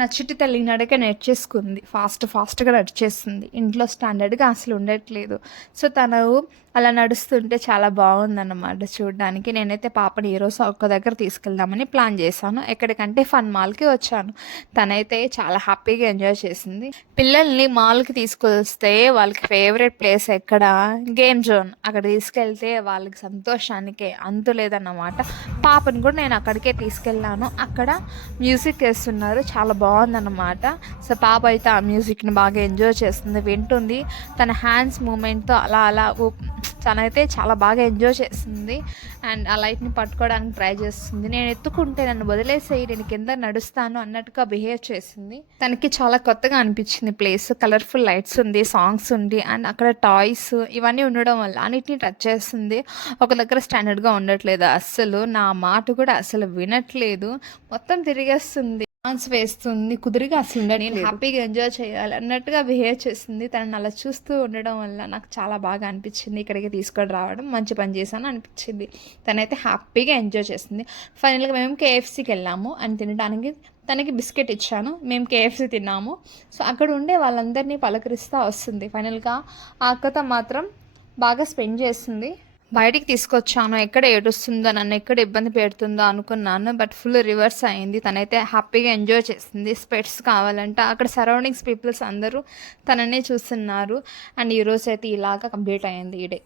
నా చిట్టి తల్లి నడక నేర్చేసుకుంది. ఫాస్ట్‌గా నడిచేస్తుంది. ఇంట్లో స్టాండర్డ్‌గా అసలు ఉండట్లేదు. సో, తను అలా నడుస్తుంటే చాలా బావుందన్నమాట చూడ్డానికి. నేనైతే పాపని ఈరోజు ఒక దగ్గర తీసుకెళ్దామని ప్లాన్ చేశాను. ఎక్కడికంటే ఫన్ మాల్‌కి వచ్చాను. తనైతే చాలా హ్యాపీగా ఎంజాయ్ చేసింది. పిల్లల్ని మాల్‌కి తీసుకొస్తే వాళ్ళకి ఫేవరెట్ ప్లేస్ ఎక్కడ? Game zone. అక్కడ తీసుకెళ్తే వాళ్ళకి సంతోషానికి అంతు లేదన్నమాట. పాపని కూడా నేను అక్కడికే తీసుకెళ్ళాను. అక్కడ మ్యూజిక్ ఏస్తున్నారు. చాలా బావుందన్నమాట. సో, పాప అయితే ఆ మ్యూజిక్‌ని బాగా ఎంజాయ్ చేస్తుంది. వింటుంది. తన హ్యాండ్స్ మూవ్‌మెంట్‌తో అలా అలా తనైతే చాలా బాగా ఎంజాయ్ చేస్తుంది. అండ్ ఆ లైట్‌ని పట్టుకోవడానికి ట్రై చేస్తుంది. నేను ఎత్తుకుంటే నన్ను వదిలేసేయి, నేను కింద నడుస్తాను అన్నట్టుగా బిహేవ్ చేసింది. తనకి చాలా కొత్తగా అనిపించింది ప్లేస్. కలర్‌ఫుల్ లైట్స్ ఉంది, సాంగ్స్ ఉంది అండ్ అక్కడ టాయ్స్ ఇవన్నీ ఉండడం వల్ల అన్నిటిని టచ్ చేస్తుంది. ఒక దగ్గర స్టాండర్డ్‌గా ఉండట్లేదు అస్సలు. నా మాట కూడా అసలు వినట్లేదు. మొత్తం తిరిగేస్తుంది. డాన్స్ వేస్తుంది. కుదురుగా అసలు ఉండట్లేదు. నేను హ్యాపీగా ఎంజాయ్ చేయాలి అన్నట్టుగా బిహేవ్ చేస్తుంది. తనని అలా చూస్తూ ఉండడం వల్ల నాకు చాలా బాగా అనిపించింది. ఇక్కడికి తీసుకొని రావడం మంచి పని చేశాను అనిపించింది. తనైతే హ్యాపీగా ఎంజాయ్ చేస్తుంది. ఫైనల్‌గా మేము కేఎఫ్‌సీకి వెళ్ళాము అండ్ తినడానికి తనకి బిస్కెట్ ఇచ్చాను. మేము కేఎఫ్‌సీ తిన్నాము. సో, అక్కడ ఉండే వాళ్ళందరినీ పలకరిస్తా వస్తుంది. ఫైనల్‌గా ఆ అక్కతో మాత్రం బాగా స్పెండ్ చేస్తుంది. బయటికి తీసుకొచ్చాను. ఎక్కడ ఏడుస్తుందో, నన్ను ఎక్కడ ఇబ్బంది పెడుతుందో అనుకున్నాను. బట్ ఫుల్ రివర్స్ అయింది. తనైతే హ్యాపీగా ఎంజాయ్ చేసింది. స్పెట్స్ కావాలంట. అక్కడ సరౌండింగ్స్ పీపుల్స్ అందరూ తననే చూస్తున్నారు. అండ్ ఈరోజు అయితే ఇలాగా కంప్లీట్ అయింది ఈ డే.